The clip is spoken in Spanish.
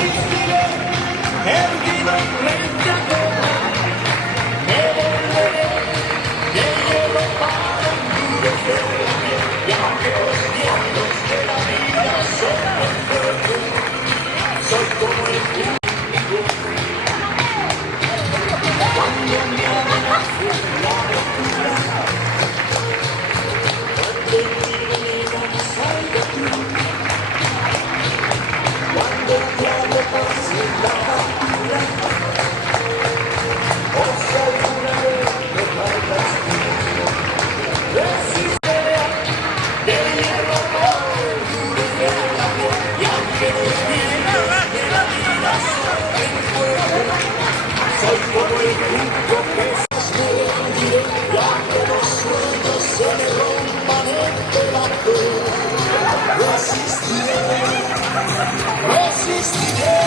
resistiré, erguido frente a todo, me volveré de hielo para endurecer la piel, y aunque los vientos de la vida soplen fuerte, soy como el viento. Cuando me amenace la locura, cuando el enemigo salga tú, cuando el diablo pase la factura, o si alguna vez me faltas tú, resistiré de hielo para endurecer la piel, y aunque los vientos de la vida soplen fuerte, soy como el viento que se rendiré, y aunque los sueños se me rompan en pedazos, resistiré, resistiré.